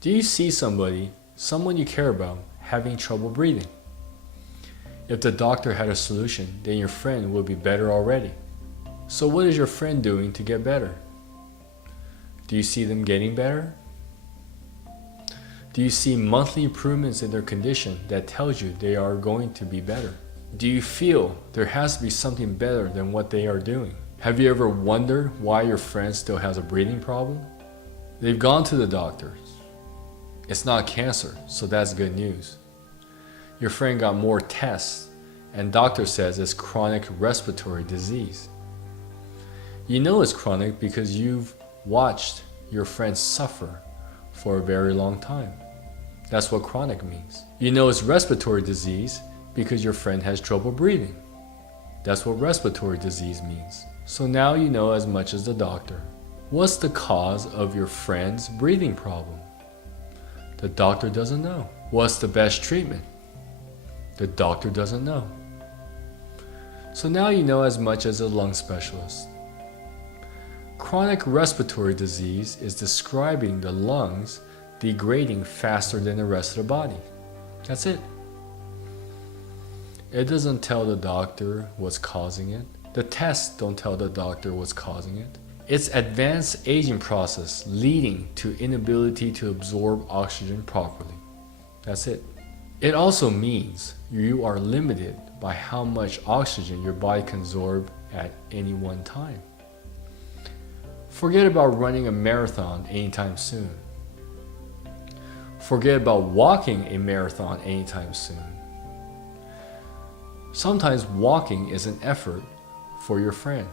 Do you see someone you care about, having trouble breathing? If the doctor had a solution, then your friend would be better already. So what is your friend doing to get better? Do you see them getting better? Do you see monthly improvements in their condition that tells you they are going to be better? Do you feel there has to be something better than what they are doing? Have you ever wondered why your friend still has a breathing problem? They've gone to the doctors. It's not cancer, so that's good news. Your friend got more tests, and doctor says it's chronic respiratory disease. You know it's chronic because you've watched your friend suffer for a very long time. That's what chronic means. You know it's respiratory disease because your friend has trouble breathing. That's what respiratory disease means. So now you know as much as the doctor. What's the cause of your friend's breathing problem? The doctor doesn't know. What's the best treatment? The doctor doesn't know. So now you know as much as a lung specialist. Chronic respiratory disease is describing the lungs degrading faster than the rest of the body. That's it. It doesn't tell the doctor what's causing it. The tests don't tell the doctor what's causing it. It's advanced aging process leading to inability to absorb oxygen properly. That's it. It also means you are limited by how much oxygen your body can absorb at any one time. Forget about running a marathon anytime soon. Forget about walking a marathon anytime soon. Sometimes walking is an effort for your friend.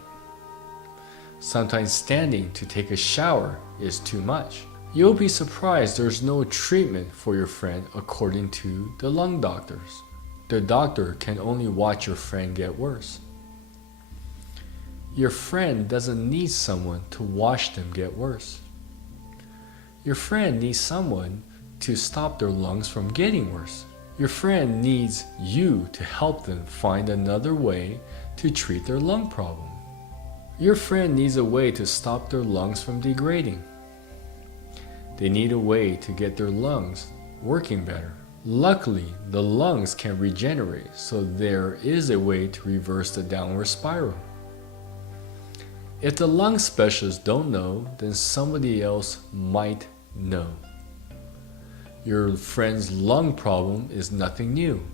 Sometimes standing to take a shower is too much. You'll be surprised there's no treatment for your friend according to the lung doctors. The doctor can only watch your friend get worse. Your friend doesn't need someone to watch them get worse. Your friend needs someone to stop their lungs from getting worse. Your friend needs you to help them find another way to treat their lung problem. Your friend needs a way to stop their lungs from degrading. They need a way to get their lungs working better. Luckily, the lungs can regenerate, so there is a way to reverse the downward spiral. If the lung specialists don't know, then somebody else might know. Your friend's lung problem is nothing new.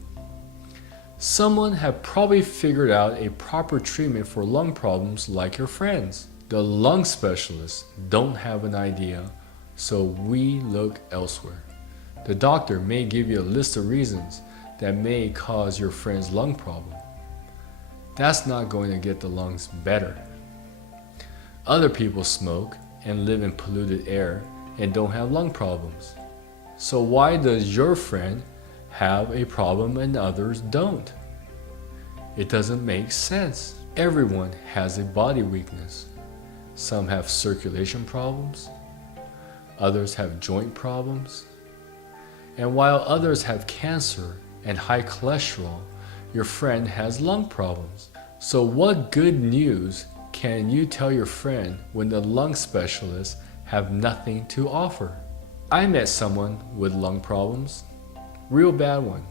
Someone had probably figured out a proper treatment for lung problems like your friend's. The lung specialists don't have an idea, so we look elsewhere. The doctor may give you a list of reasons that may cause your friend's lung problem. That's not going to get the lungs better. Other people smoke and live in polluted air and don't have lung problems. So why does your friend have a problem and others don't? It doesn't make sense. Everyone has a body weakness. Some have circulation problems. Others have joint problems. And while others have cancer and high cholesterol, your friend has lung problems. So what good news can you tell your friend when the lung specialists have nothing to offer? I met someone with lung problems, real bad one.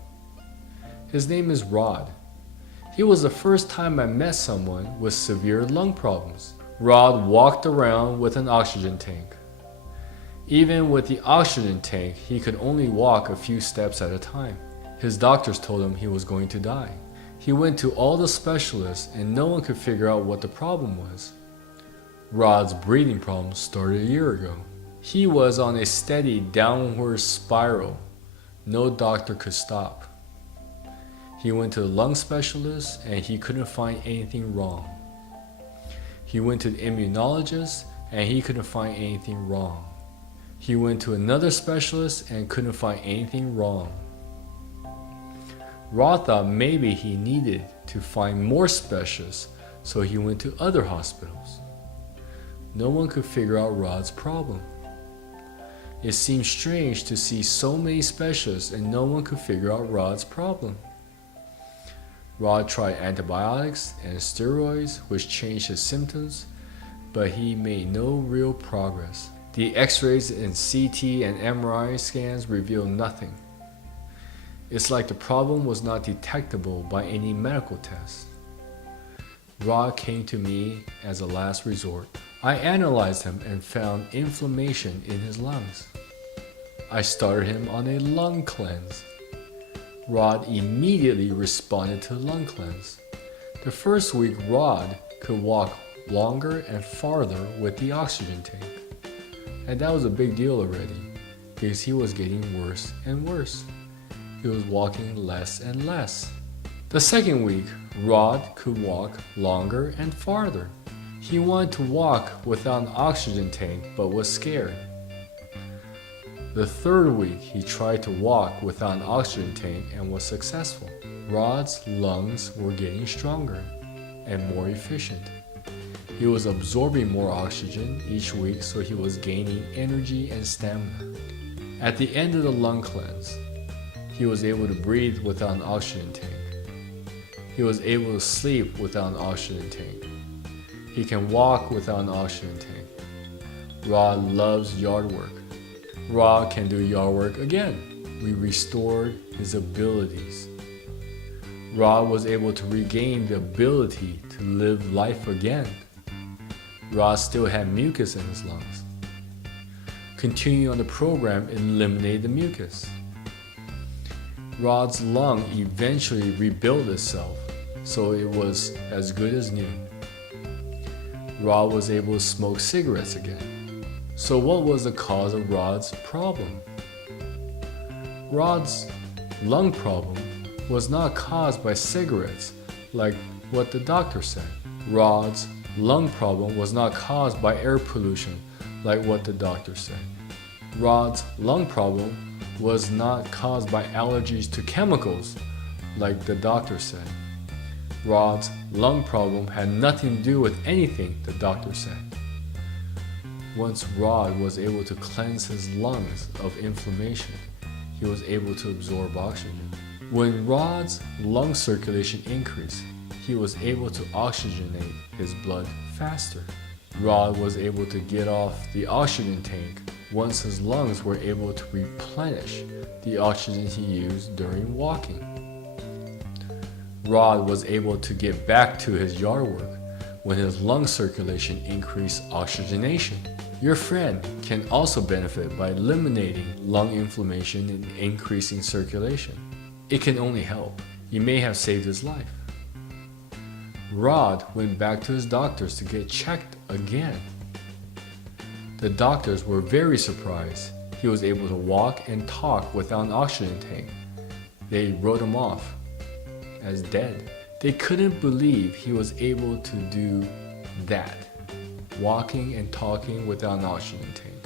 His name is Rod. He was the first time I met someone with severe lung problems. Rod walked around with an oxygen tank. Even with the oxygen tank, he could only walk a few steps at a time. His doctors told him he was going to die. He went to all the specialists and no one could figure out what the problem was. Rod's breathing problem started a year ago. He was on a steady downward spiral. No doctor could stop. He went to the lung specialist and he couldn't find anything wrong. He went to the immunologist and he couldn't find anything wrong. He went to another specialist and couldn't find anything wrong. Rod thought maybe he needed to find more specialists, so he went to other hospitals. No one could figure out Rod's problem. It seemed strange to see so many specialists and no one could figure out Rod's problem. Rod tried antibiotics and steroids, which changed his symptoms, but he made no real progress. The x-rays and CT and MRI scans reveal nothing. It's like the problem was not detectable by any medical test. Rod came to me as a last resort. I analyzed him and found inflammation in his lungs. I started him on a lung cleanse. Rod immediately responded to the lung cleanse. The first week, Rod could walk longer and farther with the oxygen tank. And that was a big deal already, because he was getting worse and worse. He was walking less and less. The second week, Rod could walk longer and farther. He wanted to walk without an oxygen tank but was scared. The third week, he tried to walk without an oxygen tank and was successful. Rod's lungs were getting stronger and more efficient. He was absorbing more oxygen each week, so he was gaining energy and stamina. At the end of the lung cleanse, he was able to breathe without an oxygen tank. He was able to sleep without an oxygen tank. He can walk without an oxygen tank. Rod loves yard work. Rod can do yard work again. We restored his abilities. Rod was able to regain the ability to live life again. Rod still had mucus in his lungs. Continuing on the program eliminated the mucus. Rod's lung eventually rebuilt itself, so it was as good as new. Rod was able to smoke cigarettes again. So what was the cause of Rod's problem? Rod's lung problem was not caused by cigarettes like what the doctor said. Rod's lung problem was not caused by air pollution like what the doctor said. Rod's lung problem was not caused by allergies to chemicals like the doctor said. Rod's lung problem had nothing to do with anything the doctor said. Once Rod was able to cleanse his lungs of inflammation, he was able to absorb oxygen. When Rod's lung circulation increased, he was able to oxygenate his blood faster. Rod was able to get off the oxygen tank once his lungs were able to replenish the oxygen he used during walking. Rod was able to get back to his yard work when his lung circulation increased oxygenation. Your friend can also benefit by eliminating lung inflammation and increasing circulation. It can only help. You may have saved his life. Rod went back to his doctors to get checked again. The doctors were very surprised. He was able to walk and talk without an oxygen tank. They wrote him off as dead. They couldn't believe he was able to do that, walking and talking without an oxygen tank.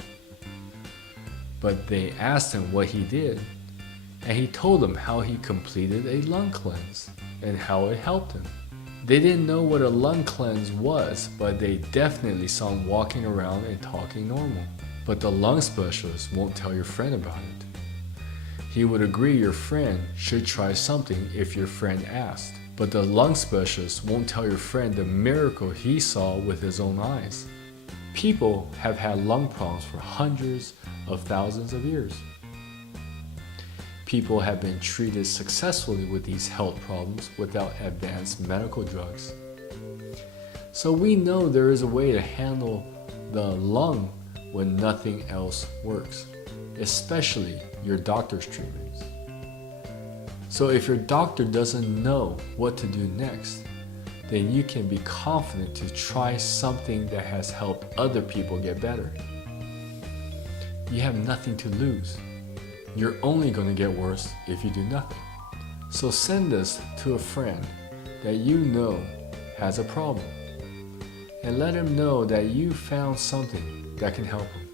But they asked him what he did, and he told them how he completed a lung cleanse and how it helped him. They didn't know what a lung cleanse was, but they definitely saw him walking around and talking normal. But the lung specialist won't tell your friend about it. He would agree your friend should try something if your friend asked. But the lung specialist won't tell your friend the miracle he saw with his own eyes. People have had lung problems for hundreds of thousands of years. People have been treated successfully with these health problems without advanced medical drugs. So we know there is a way to handle the lung when nothing else works, especially your doctor's treatments. So if your doctor doesn't know what to do next, then you can be confident to try something that has helped other people get better. You have nothing to lose. You're only going to get worse if you do nothing. So send this to a friend that you know has a problem, and let him know that you found something that can help him.